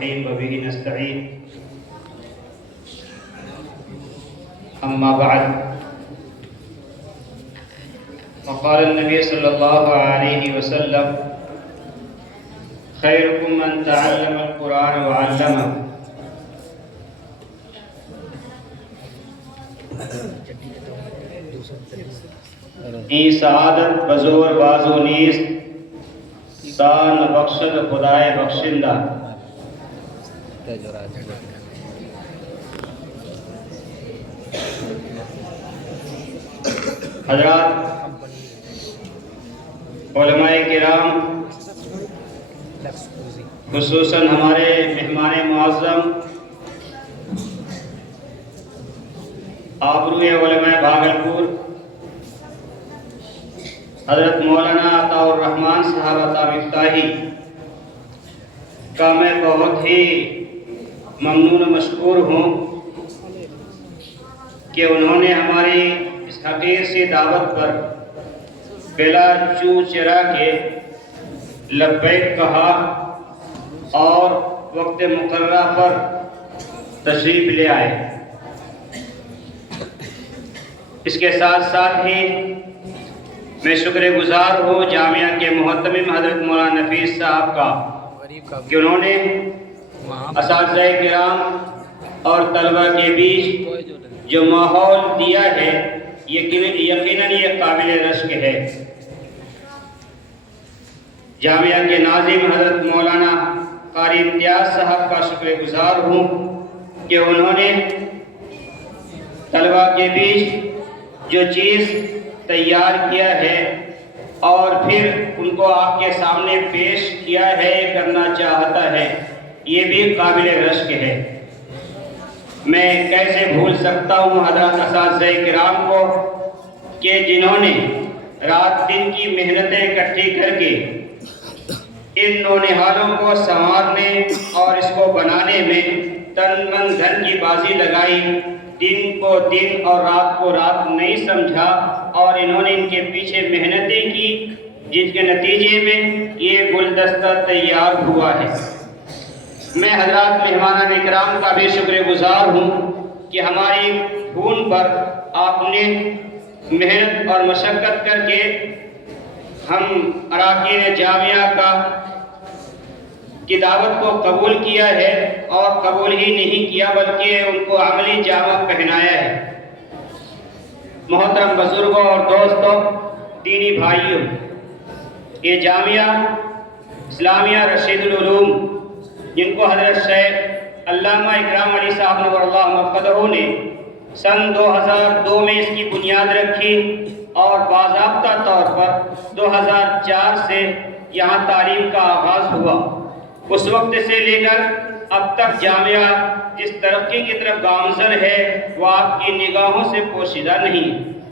الرحيم وبه نستعين أما بعد فقال النبي صلى الله عليه وسلم خيركم من تعلم القرآن وعلمه ای سعادت بزور بازو نیست دان بخشد خدائے بخشندہ. حضرات علماء کرام، خصوصاً ہمارے مہمان معظم آبروئے علماء بھاگلپور حضرت مولانا عطاء الرحمن صاحب عطا مفتاحی کا میں بہت ہی ممنون و مشکور ہوں کہ انہوں نے ہماری اس حقیر سی دعوت پر بلا چو چرا کے لبیک کہا اور وقت مقررہ پر تشریف لے آئے. اس کے ساتھ ساتھ ہی میں شکر گزار ہوں جامعہ کے محتمم حضرت مولانا نفیس صاحب کا کہ انہوں نے اساتذہ کرام اور طلبہ کے بیچ جو ماحول دیا ہے یقیناً یہ قابل رشک ہے. جامعہ کے ناظم حضرت مولانا قاری امتیاز صاحب کا شکر گزار ہوں کہ انہوں نے طلبہ کے بیچ جو چیز تیار کیا ہے اور پھر ان کو آپ کے سامنے پیش کیا ہے کرنا چاہتا ہے، یہ بھی قابل رشک ہے. میں کیسے بھول سکتا ہوں حضرات اساتذہ کرام کو کہ جنہوں نے رات دن کی محنتیں اکٹھی کر کے ان نونہالوں کو سنوارنے اور اس کو بنانے میں تن من دھن کی بازی لگائی، دن کو دن اور رات کو رات نہیں سمجھا، اور انہوں نے ان کے پیچھے محنتیں کی جس کے نتیجے میں یہ گلدستہ تیار ہوا ہے. میں حضرات مہمان اکرام کا بھی شکر گزار ہوں کہ ہماری خون پر آپ نے محنت اور مشقت کر کے ہم اراکین جامعہ کی دعوت کو قبول کیا ہے، اور قبول ہی نہیں کیا بلکہ ان کو عملی جامہ پہنایا ہے. محترم بزرگوں اور دوستوں، دینی بھائیوں، یہ جامعہ اسلامیہ رشید العلوم جن کو حضرت شیخ علامہ اکرام علی صاحب نور اللہ مقدہ نے سن 2002 میں اس کی بنیاد رکھی اور باضابطہ طور پر 2004 سے یہاں تعلیم کا آغاز ہوا. اس وقت سے لے کر اب تک جامعہ جس ترقی کی طرف گامزن ہے وہ آپ کی نگاہوں سے پوشیدہ نہیں.